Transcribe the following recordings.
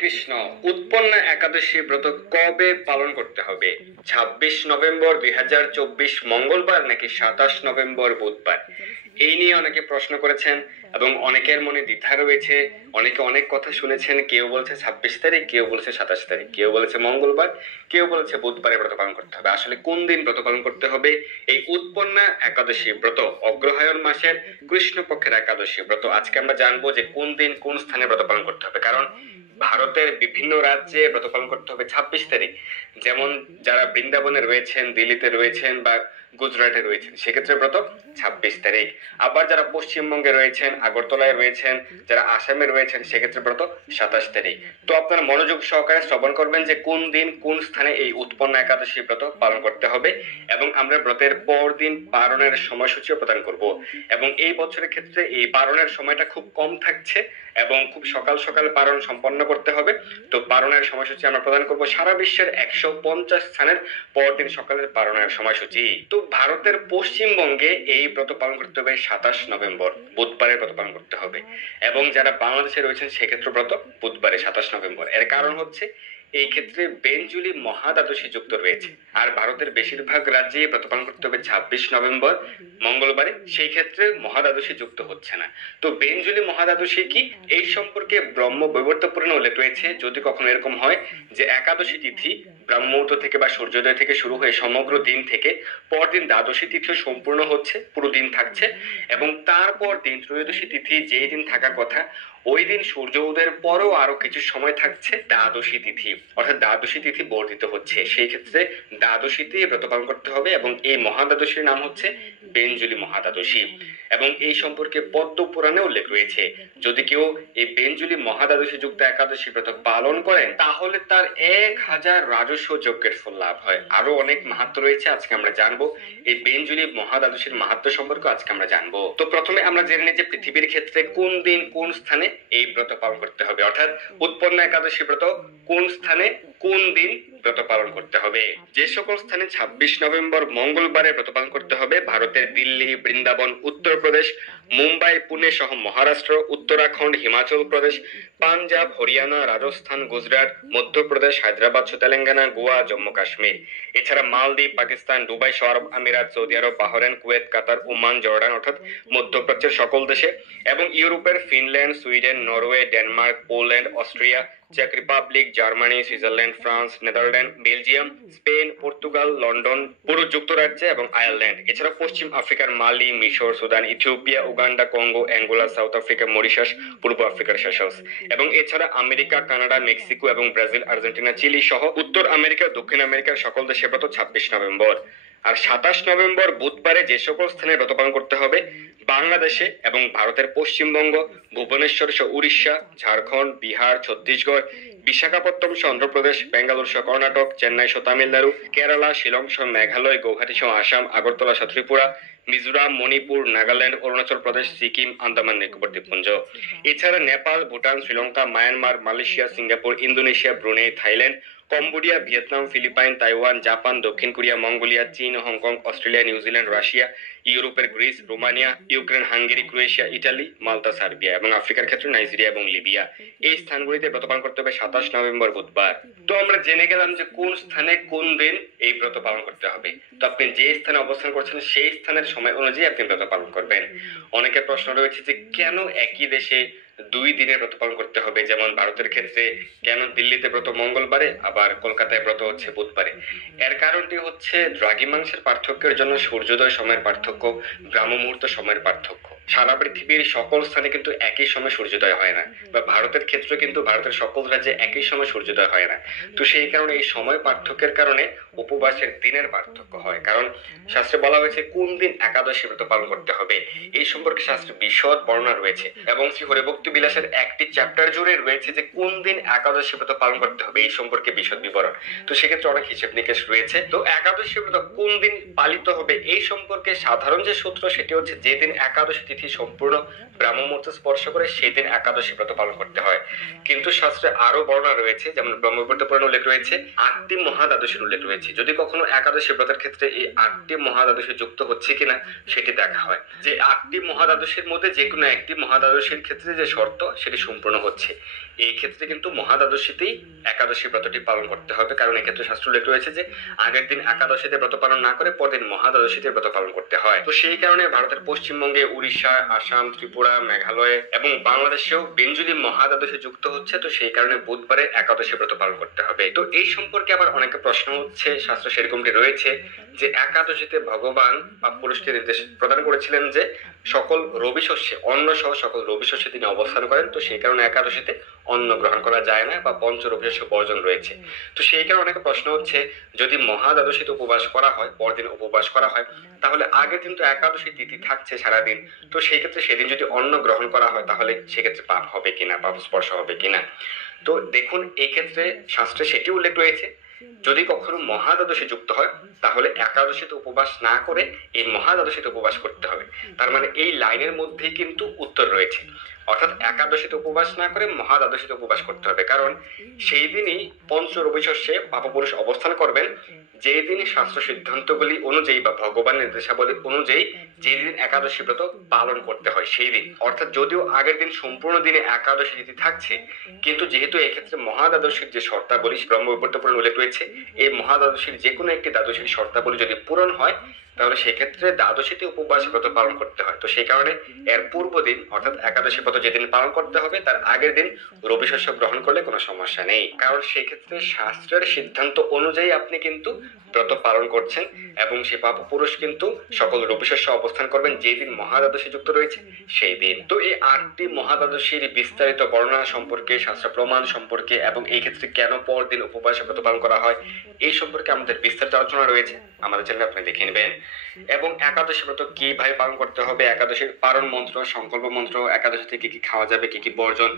কৃষ্ণ। উৎপন্না একাদশী ব্রত কবে পালন করতে হবে? ২৬ নভেম্বর ২০২৪ মঙ্গলবার নাকি ২৭ নভেম্বর বুধবার? এই নিয়ে অনেকে প্রশ্ন করেছেন এবং অনেকের মনে দ্বিধা রয়েছে। অনেকে অনেক কথা শুনেছেন, কেউ বলছে ২৬ তারিখ, কেউ বলছে ২৭ তারিখ, কেউ বলেছে মঙ্গলবার, কেউ বলেছে বুধবারে ব্রত পালন করতে হবে। আসলে কোন দিন ব্রত পালন করতে হবে? এই উৎপন্না একাদশী ব্রত অগ্রহায়ণ মাসের কৃষ্ণপক্ষের একাদশী ব্রত আজকে আমরা জানবো যে কোন দিন কোন স্থানে ব্রত পালন করতে হবে। কারণ ভারতের বিভিন্ন রাজ্যে ব্রত পালন করতে হবে ২৬ তারিখ। যেমন যারা বৃন্দাবনে রয়েছেন, দিল্লিতে রয়েছেন বা গুজরাটে রয়েছেন, সেক্ষেত্রে ব্রত ২৬ তারিখ। আবার যারা পশ্চিমবঙ্গে রয়েছেন, আগরতলায় রয়েছেন, যারা আসামে রয়েছেন, সেক্ষেত্রে ব্রত ২৭ তারিখ। তো আপনারা মনোযোগ সহকারে শ্রবণ করবেন যে কোন দিন কোন স্থানে এই উৎপন্না একাদশী ব্রত পালন করতে হবে, এবং আমরা ব্রতের পর দিন পালনের সময়সূচিও প্রদান করব। এবং এই বছরের ক্ষেত্রে এই পালনের সময়টা খুব কম থাকছে এবং খুব সকাল সকাল পালন সম্পন্ন করতে হবে। তো পালনের সময়সূচি আমরা প্রদান করব সারা বিশ্বের ১৫০ স্থানের পরদিন সকালের পালনের সময়সূচি। তো ভারতের পশ্চিমবঙ্গে এই ব্রত পালন করতে হবে ২৭ নভেম্বর, বুধবারে ব্রত পালন করতে হবে। এবং যারা বাংলাদেশে রয়েছেন সেক্ষেত্রে ব্রত বুধবারে ২৭ নভেম্বর। এর কারণ হচ্ছে এই ক্ষেত্রে বেঞ্জুলি মহাদ্বাদশী যুক্ত রয়েছে। আর ভারতের বেশিরভাগ রাজ্যে ব্রত পালন করতে হবে ২৬ নভেম্বর মঙ্গলবারে, সেই ক্ষেত্রে মহাদ্বাদশী যুক্ত হচ্ছে না। তো বেঞ্জুলি মহাদ্বাদশী কি, এই সম্পর্কে ব্রহ্ম বৈবর্ত পুরাণে উল্লেখ রয়েছে। যদি কখনো এরকম হয় যে একাদশী তিথি ব্রাহ্মমুহূর্ত থেকে বা সূর্যোদয় থেকে শুরু হয়ে সমগ্র দিন থেকে পরদিন দ্বাদশী তিথিও সম্পূর্ণ হচ্ছে, পুরো দিন থাকছে, এবং তারপর দিন ত্রয়োদশী তিথি যেই দিন থাকার কথা ওই দিন সূর্য উদয়ের পরও আরো কিছু সময় থাকছে দ্বাদশী তিথি, অর্থাৎ দ্বাদশী তিথি বর্ধিত হচ্ছে, সেই ক্ষেত্রে দ্বাদশীতে ব্রত পালন করতে হবে। এবং এই মহাদ্বাদশীর নাম হচ্ছে বেঞ্জুলি মহাদ্বাদশী। এবং এই সম্পর্কে পদ্ম পুরাণে উল্লেখ রয়েছে, যদি কেউ এই বেঞ্জুলি মহাদ্বাদশী যুক্ত একাদশী ব্রত পালন করেন তাহলে তার ১০০০ রাজস্ব যজ্ঞের ফল লাভ হয়। আরো অনেক মাহাত্ম রয়েছে, আজকে আমরা জানবো এই বেঞ্জুলি মহাদ্বাদশীর মাহাত্ম সম্পর্কে আজকে আমরা জানবো। তো প্রথমে আমরা জেনে নিই যে পৃথিবীর ক্ষেত্রে কোন দিন কোন স্থানে এই ব্রত পালন করতে হবে, অর্থাৎ উৎপন্না একাদশী ব্রত কোন স্থানে কোন দিন ব্রত পালন করতে হবে। যে সকল স্থানে ২৬ নভেম্বর মঙ্গলবারে ব্রত পালন করতে হবে ভারতের দিল্লি, বৃন্দাবন, উত্তরপ্রদেশ, মুম্বাই, পুনে সহ মহারাষ্ট্র, উত্তরাখণ্ড, হিমাচল প্রদেশ, পাঞ্জাব, হরিয়ানা, রাজস্থান, গুজরাট, মধ্যপ্রদেশ, হায়দ্রাবাদ, তেলেঙ্গানা, গোয়া, জম্মু কাশ্মীর, এছাড়া মালদ্বীপ, পাকিস্তান, দুবাই সহ আরব আমিরাত, সৌদি আরব, Bahrain, Kuwait, Qatar, Oman, Jordan অর্থাৎ মধ্যপ্রাচ্যের সকল দেশে, এবং ইউরোপের Finland, Sweden, Norway, Denmark, Poland, Austria, চেক Republic, Germany, Switzerland, France, Netherland, Belgium, Spain, Portugal, London, পুরো যুক্তরাজ্য এবং আয়ারল্যান্ড, এছাড়া পশ্চিম আফ্রিকার মালি, মিশর, Sudan, Ethiopia, Uganda, Congo, Angola, South Africa, Mauritius, পূর্ব আফ্রিকার সেশলস, এবং এছাড়া আমেরিকা, কানাডা, মেক্সিকো এবং ব্রাজিল, আর্জেন্টিনা, চিলি সহ উত্তর আমেরিকা, দক্ষিণ আমেরিকার সকল দেশে ব্রত ২৬ নভেম্বর। আর ২৭ নভেম্বর বুধবারে যে সকল স্থানে ব্রত পালন করতে হবে বাংলাদেশে এবং ভারতের পশ্চিমবঙ্গ, ভুবনেশ্বর সহ উড়িষ্যা, ঝাড়খণ্ড, বিহার, ছত্তিশগড়, বিশাখাপত্তনম সহ অন্ধ্রপ্রদেশ, বেঙ্গালুরু সহ কর্ণাটক, চেন্নাই সহ তামিলনাড়ু, কেরালা, শিলং সহ মেঘালয়, গৌহাটি সহ আসাম, আগরতলা সহ ত্রিপুরা, মিজোরাম, মণিপুর, নাগাল্যান্ড, অরুণাচল প্রদেশ, সিকিম, আন্দামান নিকোবর দ্বীপপুঞ্জ, এছাড়া Nepal, Bhutan, Sri Lanka, Myanmar, Malaysia, Singapore, Indonesia, Brunei, Thailand, Cambodia, Vietnam, Philippine, Taiwan, Japan, দক্ষিণ কোরিয়া, মঙ্গোলিয়া, চীন, হংকং, অস্ট্রেলিয়া, নিউজিল্যান্ড, রাশিয়া, ইউরোপের Greece, Romania, Ukraine, Hungary, Croatia, Italy, Malta, Serbia, এবং আফ্রিকার ক্ষেত্রে নাইজেরিয়া এবং লিবিয়া। এই স্থানগুলিতে ব্রত পালন করতে হবে ২৭ নভেম্বর বুধবার। তো আমরা জেনে গেলাম যে কোন স্থানে কোন দিন এই ব্রত পালন করতে হবে। তো আপনি যে স্থানে অবস্থান করছেন সেই স্থানের সময় অনুযায়ী আপনি ব্রত পালন করবেন। অনেকের প্রশ্ন রয়েছে যে কেন একই দেশে ২ দিনের ব্রত পালন করতে হবে, যেমন ভারতের ক্ষেত্রে কেন দিল্লিতে ব্রত মঙ্গলবারে আবার কলকাতায় ব্রত হচ্ছে বুধবারে। এর কারণটি হচ্ছে দ্রাঘিমাংশের পার্থক্যের জন্য সূর্যোদয় সময়ের পার্থক্য, ব্রাহ্ম মুহূর্ত সময়ের পার্থক্য। সারা পৃথিবীর সকল স্থানে কিন্তু একই সময় সূর্যোদয় হয় না, বা ভারতের ক্ষেত্রে কিন্তু ভারতের সকল রাজ্যে একই সময় সূর্যোদয় হয় না। তো সেই কারণে এই সময় পার্থক্যের কারণে উপবাসের দিনের পার্থক্য হয়। কারণ শাস্ত্রে বলা হয়েছে কোন দিন একাদশী ব্রত পালন করতে হবে, এই সম্পর্কে শাস্ত্রে বিশদ বর্ণনা রয়েছে, এবং শ্রী হরিভক্তি বিলাসের একটি চ্যাপ্টার জুড়ে রয়েছে যে কোন দিন একাদশী ব্রত পালন করতে হবে এই সম্পর্কে বিশদ বিবরণ। তো সেক্ষেত্রে অনেক হিসেব নিকেশ রয়েছে। তো একাদশী ব্রত কোন দিন পালিত হবে এই সম্পর্কে সাধারণ যে সূত্র সেটি হচ্ছে যেদিন একাদশী তিথি সম্পূর্ণ ব্রাহ্ম মুহূর্ত স্পর্শ করে সেই দিন একাদশী ব্রত পালন করতে হয়। কিন্তু শাস্ত্রে আরো বর্ণনা রয়েছে, যেমন ব্রহ্মবৈবর্ত পুরাণে উল্লেখ রয়েছে 8টি মহাদ্বাদশীর উল্লেখ রয়েছে। যদি কখনো একাদশী ব্রতের ক্ষেত্রে এই 8টি মহাদ্বাদশী যুক্ত হচ্ছে কিনা সেটি দেখা হয়, যে 8টি মহাদ্বাদশীর মধ্যে যে কোনো একটি মহাদ্বাদশীর ক্ষেত্রে যে শর্ত সেটি সম্পূর্ণ হচ্ছে, এই ক্ষেত্রে কিন্তু মহাদ্বাদশীতেই একাদশী ব্রতটি পালন করতে হবে। কারণ এক্ষেত্রে শাস্ত্র উল্লেখ রয়েছে যে আগের দিন একাদশীতে ব্রত পালন না করে পরদিন মহাদ্বাদশীতে ব্রত পালন করতে হয়। তো সেই কারণে ভারতের পশ্চিমবঙ্গে, উড়িষ্যা, আসাম, ত্রিপুরা, মেঘালয় এবং বাংলাদেশেও বেঞ্জুলি মহাদ্বাদশী যুক্ত হচ্ছে। তো সেই কারণে বুধবারে একাদশী ব্রত পালন করতে হবে। তো এই সম্পর্কে আবার অনেকে প্রশ্ন হচ্ছে, শাস্ত্র সেরকমটি রয়েছে যে একাদশীতে ভগবান বা পুরুষকে নির্দেশ প্রদান করেছিলেন যে সকল রবি শস্যে, অন্ন সহ সকল রবি শস্যে তিনি অবস্থান করেন। তো সেই কারণে একাদশীতে অন্ন গ্রহণ করা যায় না বা পঞ্চ রবি শস্য বর্জন রয়েছে। তো সেই কারণে অনেকে প্রশ্ন হচ্ছে, যদি মহাদ্বাদশীতে উপবাস করা হয়, পরদিন উপবাস করা হয়, তাহলে আগের দিন তো একাদশী তিথি থাকছে সারাদিন, তো সেই ক্ষেত্রে সেদিন যদি অন্ন গ্রহণ করা হয় তাহলে সেক্ষেত্রে পাপ হবে কিনা, পাপ স্পর্শ হবে কিনা। তো দেখুন, এই ক্ষেত্রে শাস্ত্রে সেটি উল্লেখ রয়েছে, যদি কখনো মহাদ্বাদশী যুক্ত হয় তাহলে একাদশীতে উপবাস না করে এই মহাদ্বাদশীতে উপবাস করতে হবে। তার মানে এই লাইনের মধ্যেই কিন্তু উত্তর রয়েছে, অর্থাৎ একাদশীতে উপবাস না করে মহাদ্বাদশীতে উপবাস করতে হবে। কারণ সেই দিনই পঞ্চ রবি শস্যে পাপপুরুষ অবস্থান করবেন, যেই দিন শাস্ত্র সিদ্ধান্তগুলি অনুযায়ী বা ভগবানের নির্দেশাবলী অনুযায়ী যেই দিন একাদশী ব্রত পালন করতে হয় সেই দিন। অর্থাৎ যদিও আগের দিন সম্পূর্ণ দিনে একাদশী তিথি থাকছে, কিন্তু যেহেতু এক্ষেত্রে মহাদ্বাদশীর যে শর্তাবলী ব্রহ্মবৈবর্ত পুরাণে উল্লেখ রয়েছে, এই মহাদ্বাদশীর যে কোনো একটি দ্বাদশীর শর্তাবলী যদি পূরণ হয় তাহলে সেক্ষেত্রে দ্বাদশীতে উপবাস ব্রত পালন করতে হয়। তো সেই কারণে এর পূর্ব দিন অর্থাৎ একাদশী ব্রত যেদিন পালন করতে হবে তার আগের দিন রবি শস্য গ্রহণ করলে কোনো সমস্যা নেই। কারণ সেই ক্ষেত্রে শাস্ত্রের সিদ্ধান্ত অনুযায়ী আপনি কিন্তু ব্রত পালন করছেন এবং সে পাপপুরুষ কিন্তু সকল রবি শস্য অবস্থান করবেন যেই দিন মহাদ্বাদশী যুক্ত রয়েছে সেই দিন। তো এই 8টি মহাদ্বাদশীর বিস্তারিত বর্ণনা সম্পর্কে, শাস্ত্র প্রমাণ সম্পর্কে এবং এই ক্ষেত্রে কেন পরদিন উপবাস ব্রত পালন করা হয় এই সম্পর্কে আমাদের বিস্তারিত আলোচনা রয়েছে, আমাদের চ্যানেলে আপনি দেখে নেবেন। এবং একাদশী ব্রত কিভাবে পালন করতে হবে, একাদশীর পারণ মন্ত্র, সংকল্প মন্ত্র, একাদশীতে কি কি খাওয়া যাবে, কি কি বর্জন,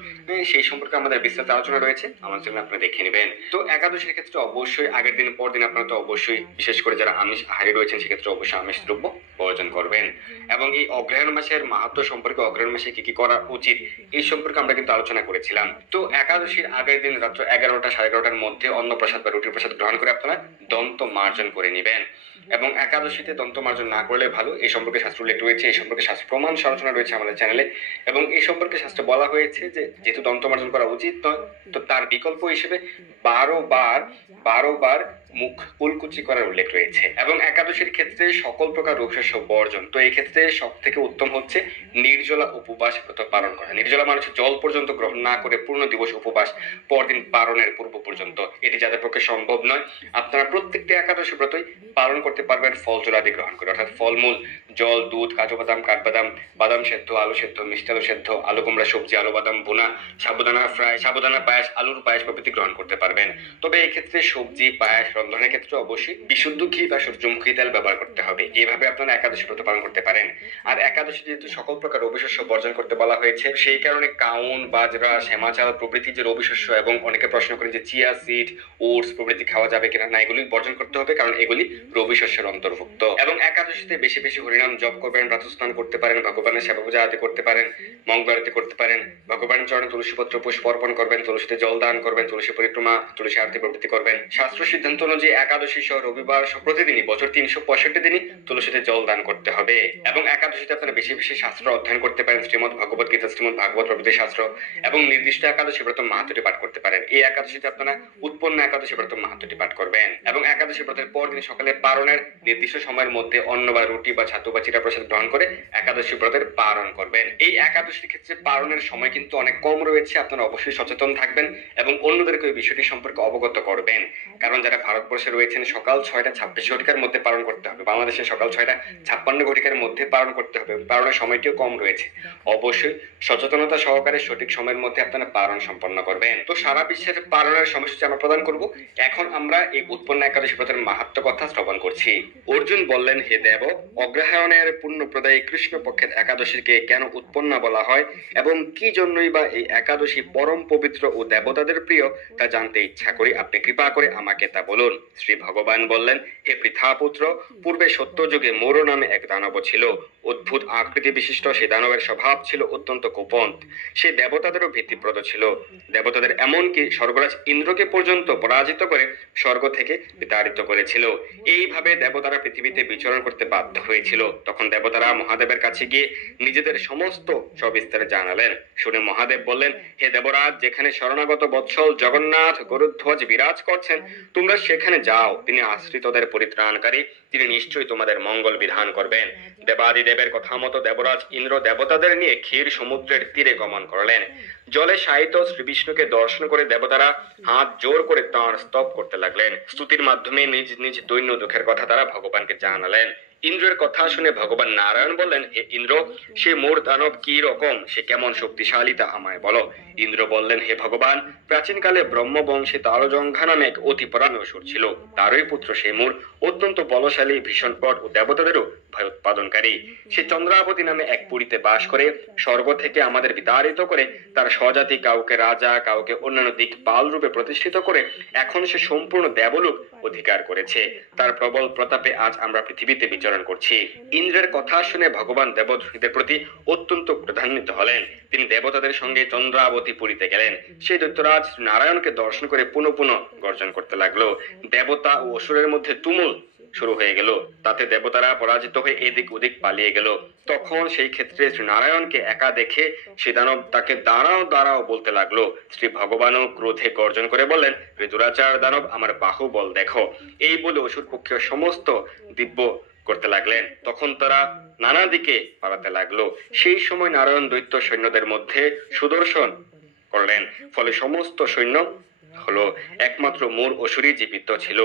সেই সম্পর্কে আমাদের বিস্তারিত আলোচনা রয়েছে, আমাদের চ্যানেলে আপনি দেখে নেবেন। তো একাদশীর ক্ষেত্রে অবশ্যই আগের দিন পরদিন আপনারা তো অবশ্যই, বিশেষ করে যারা আমিষ আহারী রয়েছেন সেক্ষেত্রে অবশ্যই আমিষ দ্রব্য বর্জন করবেন। এবং এই অগ্রহায়ণ মাসের মাহাত্ম্য সম্পর্কে, অগ্রহায়ণ মাসে কি কি করা উচিত এই সম্পর্কে আমরা কিন্তু আলোচনা করেছিলাম। তো একাদশীর আগের দিন রাত্র 11টা 11:30টার মধ্যে অন্ন প্রসাদ বা রুটির প্রসাদ গ্রহণ করে আপনারা দন্ত মার্জন করে নেবেন। এবং একাদশীতে দন্ত মার্জন না করলে ভালো, এই সম্পর্কে শাস্ত্র উল্লেখ রয়েছে, এই সম্পর্কে শাস্ত্র প্রমাণ আলোচনা রয়েছে আমাদের চ্যানেলে। এবং এই সম্পর্কে শাস্ত্রে বলা হয়েছে যে যেহেতু দন্ত মার্জন করা উচিত নয়, তো তার বিকল্প হিসেবে 12 বার মুখ কুলকুচি করার উল্লেখ রয়েছে। এবং একাদশীর ক্ষেত্রে সকল প্রকার রূপশস্য বর্জন। তো এই ক্ষেত্রে সব থেকে উত্তম হচ্ছে নির্জলা উপবাস ব্রত পালন করা। নির্জলা মানে জল পর্যন্ত গ্রহণ না করে পূর্ণ দিবস উপবাস পরদিন পালনের পূর্ব পর্যন্ত। এটি যাদের পক্ষে সম্ভব নয়, আপনারা প্রত্যেকটি একাদশী ব্রতই পালন করতে পারবেন ফল জলাদি গ্রহণ করে, অর্থাৎ ফলমূল, জল, দুধ, কাজু বাদাম, কাঠবাদাম, বাদাম সেদ্ধ, আলু সেদ্ধ, মিষ্টি আলু সেদ্ধ, আলু কুমড়া সবজি, আলু বাদাম বোনা, সাবুদানা ফ্রাই, সাবুদানা পায়েস, আলুর পায়েস প্রভৃতি গ্রহণ করতে পারবেন। তবে এই ক্ষেত্রে সবজি পায়েস রন্ধনের ক্ষেত্রে অবশ্যই বিশুদ্ধ ঘি বা সূর্যমুখী তেল ব্যবহার করতে হবে। এইভাবে আপনারা একাদশী ব্রত পালন করতে পারেন। আর একাদশী যেহেতু সকল প্রকার রবি শস্য বর্জন করতে বলা হয়েছে, সেই কারণে কাউন, বাজরা, শ্যামা চাল প্রভৃতি যে রবি শস্য, এবং অনেকে প্রশ্ন করেন যে চিয়া সিড, ওটস প্রভৃতি খাওয়া যাবে কিনা, না, এগুলি বর্জন করতে হবে, কারণ এগুলি রবি শস্যের অন্তর্ভুক্ত। এবং একাদশীতে বেশি বেশি হরিনাম জপ করবেন, প্রাতঃস্নান করতে পারেন, ভগবানের সেবা পূজা আদি করতে পারেন, মঙ্গল আরতি করতে পারেন, ভগবানের চরণে তুলসী পত্র পুষ্প অর্পণ করবেন, তুলসীতে জল দান করবেন, তুলসী পরিক্রমা, তুলসী আরতি প্রভৃতি করবেন। শাস্ত্র সিদ্ধান্ত অনুযায়ী একাদশী সহ রবিবার প্রতিদিনই বছর 365 দিনই তুলসীতে জল দান করতে হবে। এবং একাদশীতে আপনারা বেশি বেশি শাস্ত্র অধ্যয়ন করতে পারেন, শ্রীমদ ভগবত গীতা, শ্রীমদ ভাগবত প্রভৃতি শাস্ত্র, এবং নির্দিষ্ট একাদশী ব্রত মাহাত্ম্যটি পাঠ করতে পারেন। এই একাদশীতে আপনারা উৎপন্ন একাদশী ব্রত মাহাত্ম্যটি পাঠ করবেন। এবং একাদশী ব্রতের পর দিন সকালে পারণের নির্দিষ্ট সময়ের মধ্যে অন্ন বা রুটি বা ছাতু বা চিরা প্রসাদ গ্রহণ করে একাদশী ব্রতের পালন করবেন। এই একাদশীর ক্ষেত্রে পালনের সময় কিন্তু অনেক কম রয়েছে, আপনারা অবশ্যই সচেতন থাকবেন এবং অন্যদেরকে ওই বিষয়টি সম্পর্কে অবগত করবেন। কারণ যারা ভারতবর্ষে রয়েছেন সকাল 6টা 26 ঘটিকার মধ্যে পালন করতে হবে, বাংলাদেশে সকাল 6টা 56 ঘটিকার মধ্যে পালন করতে হবে, পালনের সময়টিও কম রয়েছে। অবশ্যই সচেতনতা সহকারে সঠিক সময়ের মধ্যে আপনারা পালন সম্পন্ন করবেন। তো সারা বিশ্বের পালনের সময়সূচি আমরা প্রদান করব। এখন আমরা এই উৎপন্ন একাদশী ব্রতের মাহাত্ম্য কথা শ্রবণ করছি। অর্জুন বললেন, হে দেব, অগ্রহায়ণ নারায়ণের পুণ্যপ্রদায়ী কৃষ্ণপক্ষের একাদশীকে কেন উৎপন্না বলা হয় এবং কি জন্যই বা এই একাদশী পরম পবিত্র ও দেবতাদের প্রিয় তা জানতে ইচ্ছা করি, আপনি কৃপা করে আমাকে তা বলুন। শ্রী ভগবান বললেন, হে পৃথাপুত্র, পূর্বে সত্যযুগে মৌর নামে এক দানব ছিল। অদ্ভুত আকৃতি বিশিষ্ট সে দানবের স্বভাব ছিল অত্যন্ত কোপন। সে দেবতাদেরও ভীতিপ্রদ ছিল। দেবতাদের এমনকি স্বর্গরাজ ইন্দ্রকে পর্যন্ত পরাজিত করে স্বর্গ থেকে বিতাড়িত করেছিল। এইভাবে দেবতারা পৃথিবীতে বিচরণ করতে বাধ্য হয়েছিল। তখন দেবতারা মহাদেবের কাছে গিয়ে নিজেদের সমস্ত সবিস্তারে জানালেন। শুনে মহাদেব বললেন, হে দেবরাজ, যেখানে শরণাগত বৎসল জগন্নাথ গরুধ্বজ বিরাজ করছেন, তোমরা সেখানে যাও। তিনি আশ্রিতদের পরিত্রাণকারী, তিনি নিশ্চয়ই তোমাদের মঙ্গল বিধান করবেন। দেবাদিদেবের কথা মতো দেবরাজ ইন্দ্র দেবতাদের নিয়ে ক্ষীর সমুদ্রের তীরে গমন করলেন। জলে শায়িত শ্রী বিষ্ণুকে দর্শন করে দেবতারা হাত জোর করে তাঁর স্তব করতে লাগলেন। স্তুতির মাধ্যমে নিজ নিজ দৈন্য দুঃখের কথা তারা ভগবানকে জানালেন। ইন্দ্রের কথা শুনে ভগবান নারায়ণ বললেন, হে ইন্দ্র, সে মোর দানব কি রকম, সে কেমন শক্তিশালী তা আমায় বলো। ইন্দ্র বললেন, হে ভগবান, প্রাচীনকালে ব্রহ্মবংশে তারজঙ্ঘা নামে এক অতি পরামী অসুর ছিল। তারই পুত্র সে মোর, অত্যন্ত বলশালী, ভীষণ পট ও দেবতাদেরও ভয় উৎপাদনকারী। সে চন্দ্রাবতী নামে এক পুরীতে বাস করে স্বর্গ থেকে আমাদের বিতাড়িত করে তার স্বজাতি কাউকে রাজা, কাউকে অন্যান্য দিকপাল রূপে প্রতিষ্ঠিত করে এখন সে সম্পূর্ণ দেবলোক অধিকার করেছে। তার প্রবল প্রতাপে আজ আমরা পৃথিবীতে বিচরণ করছি। ইন্দ্রের কথা শুনে ভগবান দেবদের প্রতি অত্যন্ত ক্রধান্বিত হলেন। তিনি দেবতাদের সঙ্গে চন্দ্রাবতী পুরীতে গেলেন। সেই দৈত্যরাজ নারায়ণকে দর্শন করে পুনঃ পুনঃ গর্জন করতে লাগলো। দেবতা ও অসুরের মধ্যে তুমুল শুরু হয়ে গেল। তাতে দেবতারা পরাজিত হয়ে এদিক ওদিক পালিয়ে গেল। তখন সেই ক্ষেত্রে শ্রী নারায়ণকে একা দেখে সে দানব তাকে দাঁড়াও দাঁড়াও বলতে লাগলো। শ্রী ভগবানও ক্রোধে গর্জন করে বললেন, হে দুরাচার দানব, আমার বাহুবল দেখো। এই বলে অসুর পক্ষে সমস্ত দিব্য করতে লাগলেন। তখন তারা নানা দিকে পালাতে লাগলো। সেই সময় নারায়ণ দৈত্য সৈন্যদের মধ্যে সুদর্শন করলেন। ফলে সমস্ত সৈন্য হলো, একমাত্র মোর অসুরই জীবিত ছিল।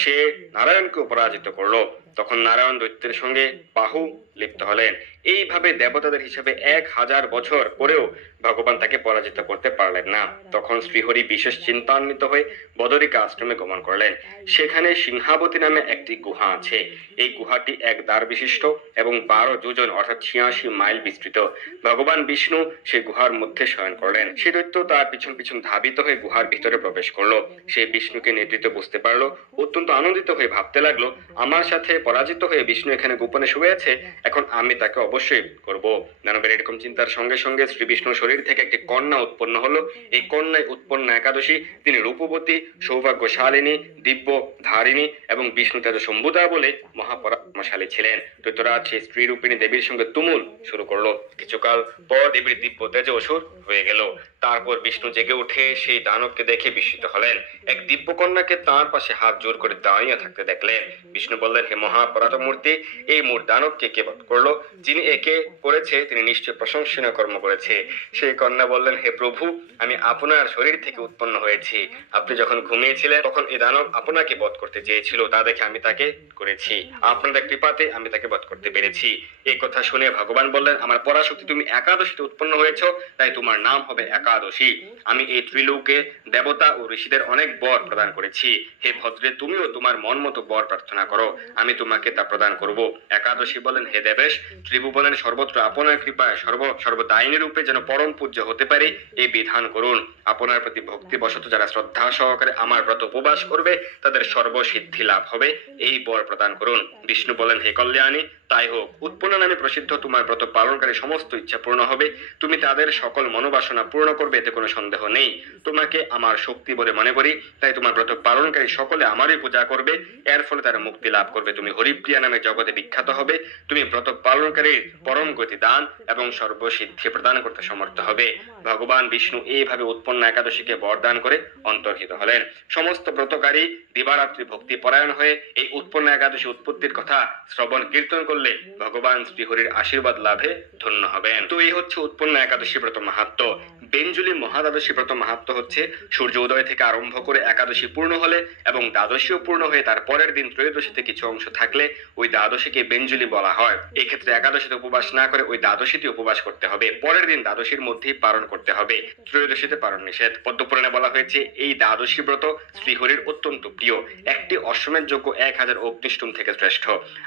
সে নারায়ণকে পরাজিত করলো। তখন নারায়ণ দৈত্যের সঙ্গে বাহু লিপ্ত হলেন। এইভাবে দেবতাদের হিসেবে 1000 বছর পরেও ভগবান তাকে পরাজিত করতে পারলেন না। তখন শ্রীহরি বিশেষ চিন্তান্বিত হয়ে বদরিকা আশ্রমে গমন করলেন। সেখানে সিংহাবতী নামে একটি গুহা আছে। এই গুহাটি এক দ্বার বিশিষ্ট এবং 12 যোজন অর্থাৎ 86 মাইল বিস্তৃত। ভগবান বিষ্ণু সেই গুহার মধ্যে শয়ন করলেন। সে দৈত্য তার পিছন পিছন ধাবিত হয়ে গুহার ভিতরে প্রবেশ করলো। সে বিষ্ণুকে নেতৃত্ব বুঝতে পারলো। অত্যন্ত আনন্দিত হয়ে ভাবতে লাগলো, আমার সাথে পরাজিত হয়ে বিষ্ণু এখানে গোপনে শুয়ে আছে, এখন আমি তাকে অবশ্যই করব। দানবের এরকম চিন্তার সঙ্গে সঙ্গে শ্রী বিষ্ণুর শরীর থেকে একটি কন্যা উৎপন্ন হলো। এই কন্যায় উৎপন্ন একাদশী। তিনি রূপবতী, সৌভাগ্যশালিনী, দিব্য ধারিণী এবং বিষ্ণু তেজ সম্ভুতা বলে মহাপরাক্রমশালী ছিলেন। দৈত্যরাজ সেই স্ত্রী রূপিণী দেবীর সঙ্গে তুমুল শুরু করলো। কিছুকাল পর দেবীর দিব্য তেজে অসুর হয়ে গেল। তারপর বিষ্ণু জেগে উঠে সেই দানবকে দেখে বিস্মিত হলেন। এক দিব্য কন্যাকে তাঁর পাশে হাত জোর করে দাঁড়িয়ে থাকতে দেখলেন। বিষ্ণু বললেন, হে মহাপরাত মূর্তি, এই মোর দানবকে কে বধ করলো? যিনি একে করেছে তিনি নিশ্চয় প্রশংসনীয় কর্ম করেছে। সেই কন্যা বললেন, হে প্রভু, আমি আপনার শরীর থেকে উৎপন্ন হয়েছি। আপনি যখন ঘুমিয়েছিলেন তখন এই দানব আপনাকে বধ করতে চেয়েছিল, তা দেখে আমি তাকে করেছি। আপনাদের কৃপাতে আমি তাকে বধ করতে পেরেছি। এই কথা শুনে ভগবান বললেন, আমার পরাশক্তি, তুমি একাদশীতে উৎপন্ন হয়েছ, তাই তোমার নাম হবে একাদশী। আমি এই ত্রিলোকে দেবতা ও ঋষিদের অনেক বর প্রদান করেছি। হে ভদ্রে, তুমিও তোমার মন মতো বর প্রার্থনা করো, আমি তোমাকে তা প্রদান করব। একাদশী বলেন, হে দেবেশ, ত্রিভুবনের সর্বত্র আপনার কৃপায় সর্বদায়িনী রূপে যেন পরম পূজ্য হতে পারে এই বিধান করুন। আপনার প্রতি ভক্তিবশত যারা শ্রদ্ধা সহকারে আমার ব্রত উপবাস করবে তাদের সর্বসিদ্ধি লাভ হবে, এই বর প্রদান করুন। বিষ্ণু বলেন, হে কল্যাণী, তাই হোক। উৎপন্ন নামে প্রসিদ্ধ তোমার ব্রত পালনকারী সমস্ত ইচ্ছা পূর্ণ হবে। তুমি তাদের সকল মনোবাসনা পূর্ণ করবে, এতে কোনো সন্দেহ নেই। তোমাকে আমার শক্তি বলে মনে করি, তাই তোমার ব্রত পালনকারী সকলে আমারই পূজা করবে। এর ফলে তারা মুক্তি লাভ করবে। তুমি হরিপ্রিয়া নামে জগতে বিখ্যাত হবে। তুমি ব্রত পালনকারীর পরম গতি দান এবং সর্বসিদ্ধি প্রদান করতে সমর্থ হবে। ভগবান বিষ্ণু এইভাবে উৎপন্ন একাদশীকে বরদান করে অন্তর্হিত হলেন। সমস্ত ব্রতকারী দিবারাত্রি ভক্তি পরায়ণ হয়ে এই উৎপন্ন একাদশী উৎপত্তির কথা শ্রবণ কীর্তন করলে ভগবান শ্রীহরির আশীর্বাদ লাভে ধন্য হবেন। তো এই হচ্ছে উৎপন্ন একাদশী ব্রত মাহাত্ম্য। বেঞ্জুলি মহাদ্বাদশী ব্রত মাহাত্ম্য হচ্ছে সূর্য উদয় থেকে আরম্ভ করে একাদশী পূর্ণ হলে এবং দ্বাদশীও পূর্ণ হয়ে তার পরের দিন ত্রয়োদশীতে কিছু অংশ থাকলে ওই দ্বাদশীকে বেঞ্জুলি বলা হয়। এই ক্ষেত্রে একাদশীতে উপবাস না করে ওই দ্বাদশীতে উপবাস করতে হবে, পরের দিন দ্বাদশীর মধ্যেই পালন করতে হবে, ত্রয়োদশীতে পালন নিষেধ। পদ্মপুরাণে বলা হয়েছে এই দ্বাদশী ব্রত শ্রীহরির অত্যন্ত প্রিয়। একটি অশ্বমেধ যজ্ঞ 1000 অগ্নিষ্টুম থেকে শ্রেষ্ঠ,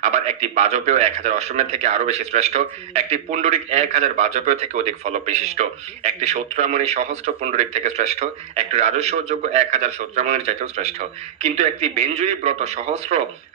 আবার একটি বাজপেয় 1000 অশ্বমেধ থেকে আরো বেশি শ্রেষ্ঠ, একটি পুণ্ডরিক 1000 বাজপেয় থেকে অধিক ফল বিশিষ্ট, একটি সৌত্রামণি সহস্র পুণ্ডরিক থেকে শ্রেষ্ঠ, একটি রাজস্ব যজ্ঞ 1000 সৌত্রামণির চাইতেও শ্রেষ্ঠ, কিন্তু একটি বেঞ্জুলি ব্রত সহস্র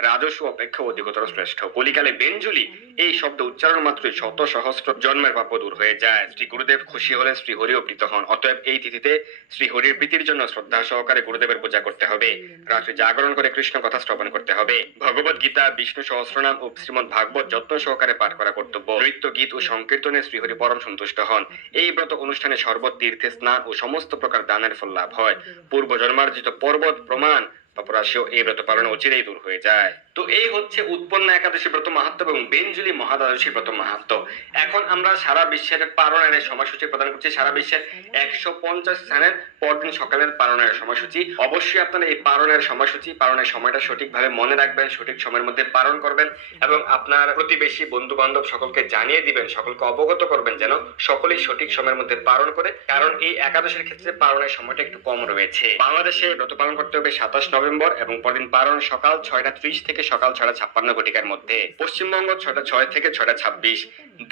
রাজস্ব অপেক্ষা অধিকতর শ্রেষ্ঠ। কলিকালে বেঞ্জুলি এই শব্দ উচ্চারণ মাত্রই শত সহস্র জন্মের পাপ দূর হয়ে যায়। শ্রী গুরুদেব খুশি হলে শ্রীহরিও প্রীত হন। অতএব এই তিথিতে শ্রীহরির প্রীতির জন্য শ্রদ্ধা সহকারে গুরুদেবের পূজা করতে হবে, রাত্রি জাগরণ করে কৃষ্ণ কথা শ্রবণ করতে হবে, ভগবত গীতা, বিষ্ণু সহস্রনাম ও শ্রীমদ ভাগবত যত্ন সহকারে পাঠ করা কর্তব্য। নৃত্য, গীত ও সংকীর্তনে শ্রীহরি পরম সন্তুষ্ট হন। এই ব্রত অনুষ্ঠানে সর্বত তীর্থে স্নান ও সমস্ত প্রকার দানের ফল লাভ হয়। পূর্ব জন্মার্জিত পর্বত প্রমাণ পাপরাশিও এই ব্রত পালনে অচিরেই দূর হয়ে যায়। তো এই হচ্ছে উৎপন্ন একাদশী ব্রত মাহাত্ম্য এবং বেঞ্জুলি মহাদ্বাদশী ব্রত মাহাত্ম্য। এখন আমরা সারা বিশ্বের পালনের সময়সূচি প্রদান করছি। সারা বিশ্বের 150 স্থানের পরদিন সকালের পালনের সময়সূচি। অবশ্যই আপনারা এই পালনের সময়সূচি, পালনের সময়টা সঠিকভাবে মনে রাখবেন, সঠিক সময়ের মধ্যে পালন করবেন এবং আপনার প্রতিবেশী, বন্ধু বান্ধব সকলকে জানিয়ে দিবেন, সকলকে অবগত করবেন যেন সকলেই সঠিক সময়ের মধ্যে পালন করে। কারণ এই একাদশীর ক্ষেত্রে পালনের সময়টা একটু কম রয়েছে। বাংলাদেশে ব্রত পালন করতে হবে 27 নভেম্বর এবং পরদিন পালন সকাল 6:30 থেকে সকাল 6:56 ঘটিকার মধ্যে। পশ্চিমবঙ্গ 6:06 থেকে 6:26।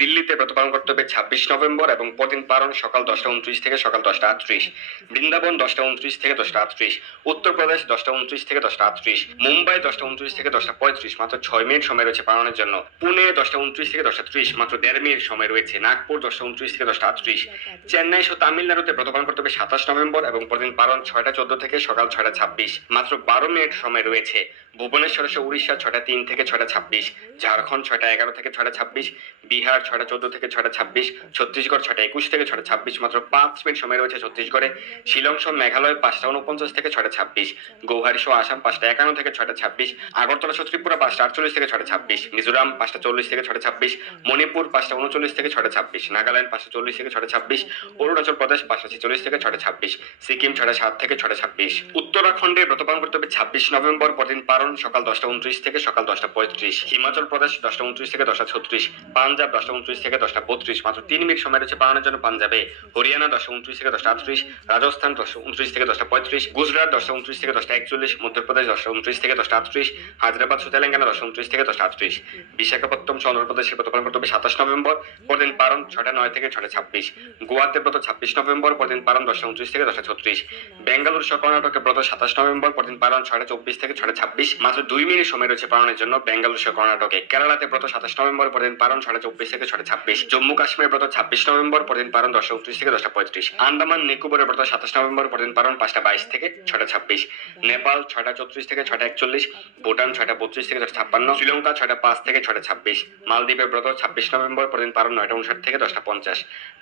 দিল্লিতে ব্রত পালন করতে হবে 26 নভেম্বর এবং পরদিন পালন সকাল 10:29 থেকে সকাল 10:38। বৃন্দাবন 10:29 থেকে 10:38। উত্তরপ্রদেশ 10:29 থেকে 10:38। মুম্বাই 10:29 থেকে 10:35, মাত্র 6 মিনিট সময় রয়েছে পালনের জন্য। পুনে 10:29 থেকে 10:30, মাত্র 1.5 মিনিট সময় রয়েছে। নাগপুর 10:29 থেকে 10:38। চেন্নাই সহ তামিলনাড়ুতে ব্রত পালন করতে হবে 27 নভেম্বর এবং পরদিন পালন 6:14 থেকে সকাল 6:26, মাত্র 12 মিনিট সময় রয়েছে। ভুবনেশ্বর উড়িষ্যা 6:03 থেকে 6:26, ঝাড়খণ্ড 6:11 থেকে 6:26, বিহার 6:14 থেকে 6:26, ছত্তিশগড় 6:21 থেকে 6:26, মাত্র 5 মিনিট সময় রয়েছে ছত্তিশগড়ে। শিলং সহ মেঘালয় 5:49 থেকে 6:26, গৌহাটি সহ আসাম 5:51 থেকে 6:26, আগরতলা সহ ত্রিপুরা 5:48 থেকে 6:26, মিজোরাম 5:40 থেকে 6:26, মণিপুর 5:39 থেকে 6:26, নাগাল্যান্ড 5:40 থেকে 6:26, অরুণাচল প্রদেশ 5:46 থেকে 6:26, সিকিম 7:30 থেকে 6:26। উত্তরাখণ্ডে ব্রত পালন করতে হবে 26 নভেম্বর, পরদিন পালন সকাল 10:29 থেকে সকাল 10:35। হিমাচল প্রদেশ 10:29 থেকে 10:36, পাঞ্জাব 10:29 থেকে 10:32, মাত্র 3 মিনিট সময় রয়েছে পালনের জন্য পাঞ্জাবে। হরিয়ানা 10:29 থেকে 10:38, রাজস্থান 10:29 থেকে 10:35, গুজরাট 10:29 থেকে 10:41, মধ্যপ্রদেশ 10:29 থেকে 10:38, হায়দ্রাবাদ সহ তেলেঙ্গানা 10:29 থেকে 10:38। বিশাখাপত্তনম অন্ধ্রপ্রদেশে ব্রত পালন করতে হবে 27 নভেম্বর, পরদিন পালন 6:09 থেকে 6:26। গোয়াতে ব্রত 26 নভেম্বর, পরদিন পালন 10:29 থেকে 10:36। বেঙ্গালুরু সহ কর্ণাটকে ব্রত 27 নভেম্বর, পরদিন পালন 6:24 থেকে 6:26, মাত্র 2 মিনিট সময় রয়েছে পালনের জন্য বেঙ্গালুরু সহ কর্ণাটকে। কেরালাতে ব্রত 27 নভেম্বর, পরদিন পালন 6:24 থেকে 6:26। জম্মু কাশ্মীর ব্রত 26 নভেম্বর, পরদিন পালন 10:29 থেকে 10:35। আন্দামান নিকোবরের ব্রত 27 নভেম্বর, পরদিন পালন 5:22 থেকে 6:26। নেপাল 6:34 থেকে 6:41, ভুটান 6:32 থেকে 6:56, শ্রীলঙ্কা 6:05 থেকে 6:26। মালদ্বীপের ব্রত 26 নভেম্বর, পরদিন পালন 9:59 থেকে 10:50।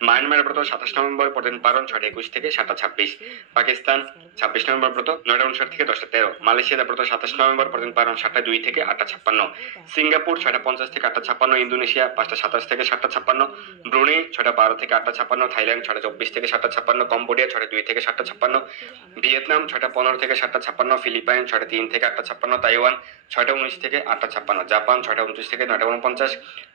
মায়ানমারের ব্রত 27 নভেম্বর, পরদিন পালন 6:21 থেকে 7:26। পাকিস্তান 26 নভেম্বর ব্রত 9:59 থেকে 10:13। মালয়েশিয়ার ব্রত 27 নভেম্বর, পরদিন পালন 7:02 থেকে 8:56। সিঙ্গাপুর 6:50 থেকে 8:56। ইন্দোনেশিয়া 5:27 থেকে 7:56। ব্রুনেই 6:12 থেকে 8:56। থাইল্যান্ড 6:24 থেকে 7:56। কম্বোডিয়া 6:02 থেকে 7:56। ভিয়েতনাম 6:15 থেকে 7:56। ফিলিপাইন 3:03 থেকে 8:56। তাইওয়ান 6:19 থেকে 8:56। জাপান 6:29 থেকে 9:49।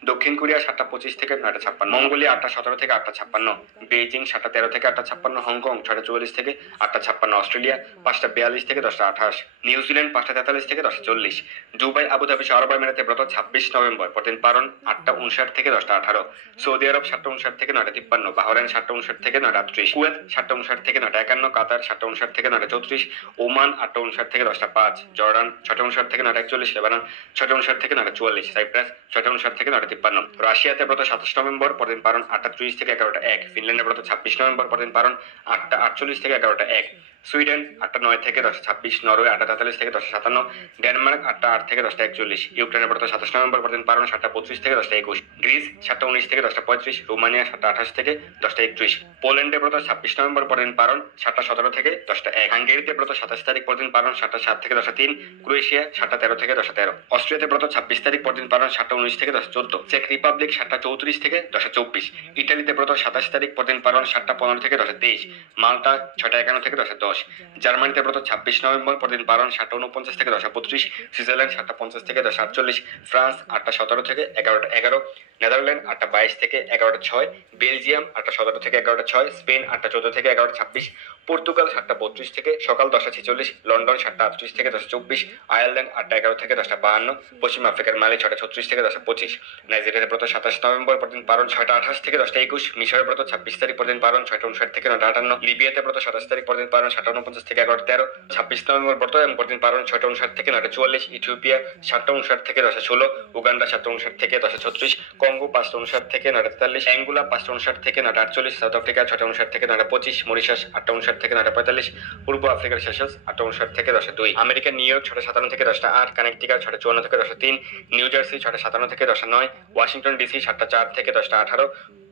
দক্ষিণ কোরিয়া 7:25 থেকে 9:56। মঙ্গোলিয়া 8:17 থেকে 8:56। বেইজিং 7:13 থেকে 8:56। হংকং 6:44 থেকে 8:56। অস্ট্রেলিয়া 5:42 থেকে 10:28। নিউজিল্যান্ড 5:43 থেকে 10:40। দুবাই, আবুধাবি সহ আরব আমিরাতে ব্রত 26 নভেম্বর, পরদিন পালন 8:59 থেকে 10:18। সৌদি আরব 7:59 থেকে 9:53। বাহরাইন 7:59 থেকে 9:38। কুয়েত 7:59 থেকে 9:51। কাতার 7:59 থেকে 9:34। ওমান 8:59 থেকে 10:05। জর্ডান 6:59 থেকে 9:41। লেবানন 6:59 থেকে 9:44। সাইপ্রাস 6:59 থেকে 9:53। রাশিয়াতে ব্রত 27 নভেম্বর, পরদিন পালন 8:30 থেকে 11:01। ফিনল্যান্ডে ব্রত 26 নভেম্বর, পরদিন পালন 8:48 থেকে 11:01। সুইডেন 8:09 থেকে 10:26। নরওয়ে 8টা 43 থেকে 10টা 57, ডেনমার্ক 8টা 8 থেকে 10টা 41, ইউক্রেনের ব্রত 27 নভেম্বর পরদিন পালন 7টা 32 থেকে 10টা 21, গ্রিস 7টা 19 থেকে 10টা 35, রোমানিয়া 7টা 28 থেকে 10টা 31, পোল্যান্ডে ব্রত 26 নভেম্বর পরদিন পালন 7টা 17 থেকে 10টা 1, হাঙ্গেরিতে ব্রত 27 তারিখ পরদিন পালন 7টা 7 থেকে 10টা 3, ক্রোয়েশিয়া 7টা 13 থেকে 10টা 13, অস্ট্রিয়াতে ব্রত 26 তারিখ পরদিন পালন 7টা 19 থেকে 10টা 14, চেক রিপাবলিক 7টা 34 থেকে 10টা 24, ইটালিতে ব্রত 27 তারিখ পরদিন পালন 7টা 15 থেকে 10টা 23, মাল্টা 6টা 51 থেকে 10টা 10, জার্মানিতে ব্রত 26 নভেম্বর পরদিন পালন 7টা 49 থেকে 10টা 32, সুইজারল্যান্ড 7টা 50 থেকে 10টা 48, ফ্রান্স 8টা 17 থেকে 11টা 11, নেদারল্যান্ড 8টা 22 থেকে 11টা 6, বেলজিয়াম 8টা 17 থেকে 11টা 6, স্পেন 8টা 14 থেকে 11টা 26, পর্তুগাল 7টা 32 থেকে সকাল 10টা 46, লন্ডন 7টা 38 থেকে 10টা 24, আয়ারল্যান্ড 8টা 11 থেকে 10টা 52, পশ্চিম আফ্রিকার মালি 6টা 36 থেকে 10টা 25, নাইজেরিয়াতে ব্রত 27 নভেম্বর পরদিন পালন 6টা 28 থেকে 10টা 21, মিশরের ব্রত 26 তারিখ পরদিন পালন 6টা 59 থেকে 9টা 58, লিবিয়াতে ব্রত 27 তারিখ পরদিন পালন 7টা 49 থেকে 11টা 13, 26 নভেম্বর ব্রত এবং পরদিন পালন 6টা 59 থেকে 9টা 44, ইথিওপিয়া 7টা 59 থেকে 10টা 16, উগান্ডা 7টা 59 থেকে 10টা 36, কঙ্গো 5টা 59 থেকে 9টা 43, অ্যাঙ্গোলা 5টা 59 থেকে 9টা 48, সাউথ আফ্রিকা 6টা 59 থেকে 9টা 25, মরিশাস 8টা 59 থেকে 9টা 45, পূর্ব আফ্রিকার সেশেলস 8টা 59 থেকে 10টা 2, আমেরিকার নিউ ইয়র্ক 6টা 57 থেকে 10টা 8, কানেকটিকাট 6টা 54 থেকে 10টা 3, নিউ জার্সি 6টা 57 থেকে 10টা 9, ওয়াশিংটন ডিসি 7টা 4 থেকে 10টা 18,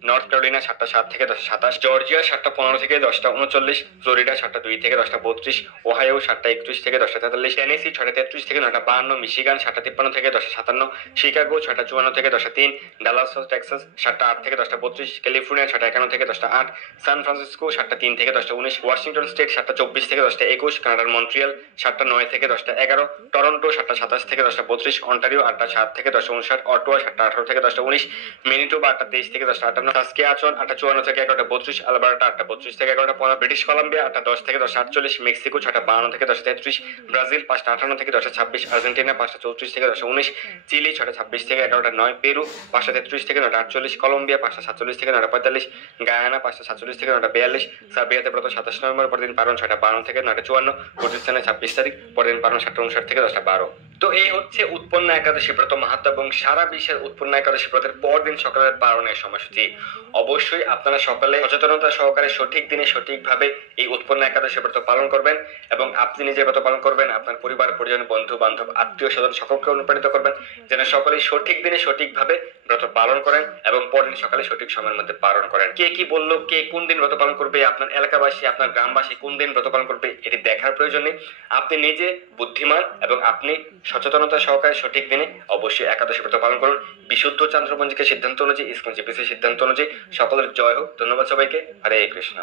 নর্থ ক্যারোলিনা 7টা 7 থেকে 10টা 27, জর্জিয়া 7টা 15 থেকে 10টা 39, ফ্লোরিডা 7টা 2 থেকে 10টা 32, ওহাইও 7টা 21 থেকে 10টা 43, টেনেসি 6টা 33 থেকে 9টা 52, মিশিগান 7টা 53 থেকে 10টা 57, শিকাগো 6টা 54 থেকে 10টা 3, ডালাস টেক্সাস 7টা 8 থেকে 10টা 32, ক্যালিফোর্নিয়া 6টা 51 থেকে 10টা 8, সান ফ্রান্সিসকো 7টা 3 থেকে 10টা 19, ওয়াশিংটন স্টেট 7টা 24 থেকে 10টা 21, কানাডার মন্ট্রিয়াল 7টা 9 থেকে 10টা 11, টরন্টো 7টা 27 থেকে 10টা 32, অন্টারিও 8টা 7 থেকে 10টা 59, অটোয়া 7টা 18 থেকে 10টা 19, ম্যানিটোবা 8টা 23 থেকে 10টা 58, সাসকিয়াচুয়ান 8টা 54 থেকে 11টা 32, আলবার্টা 8টা 32 থেকে 11টা 15, ব্রিটিশ কলাম্বিয়া 8টা 10 থেকে 10টা 48, মেক্সিকো 6টা 52 থেকে 10টা 33, ব্রাজিল 5টা 58 থেকে 10টা 26, আর্জেন্টিনা 5টা 34 থেকে 10টা 19, চিলি 6টা 26 থেকে 11টা 9, পেরু 5টা 33 থেকে 9টা 48, কলম্বিয়া 5টা 47 থেকে 9টা 45, গায়ানা 5টা 47 থেকে 9টা 42, সার্বিয়াতে ব্রত 27 নভেম্বর পরদিন পালন 6টা 52 থেকে 9টা 54, কুর্দিস্তানে 26 তারিখ পরদিন পালন 7টা 59 থেকে 10টা 12। তো এই হচ্ছে উৎপন্ন একাদশী ব্রত মাহাত্ম্য এবং সারা বিশ্বের উৎপন্ন একাদশী ব্রতের পরদিন সকালের পালনের সময়সূচি। অবশ্যই আপনারা সকালে সচেতনতা সহকারে সঠিক দিনে সঠিকভাবে এই উৎপন্ন একাদশী ব্রত পালন করবেন এবং আপনি নিজে ব্রত পালন করবেন, আপনার পরিবার পরিজন বন্ধু বান্ধব আত্মীয় স্বজন সকলকে অনুপ্রাণিত করবেন যেন সকলেই সঠিক দিনে সঠিকভাবে ব্রত পালন করেন এবং পরদিন সকালে সঠিক সময়ের মধ্যে পালন করেন। কে কি বললো, কে কোন দিন ব্রত পালন করবে, আপনার এলাকাবাসী আপনার গ্রামবাসী কোন দিন ব্রত পালন করবে এটি দেখার প্রয়োজন নেই। আপনি নিজে বুদ্ধিমান এবং আপনি সচেতনতা সহকারে সঠিক দিনে অবশ্যই একাদশী ব্রত পালন করুন। বিশুদ্ধ চান্দ্রপঞ্জিকের সিদ্ধান্ত অনুযায়ী, ইসকন জিপিসির সিদ্ধান্ত অনুযায়ী সকলের জয় হোক। ধন্যবাদ সবাইকে। হরে কৃষ্ণ।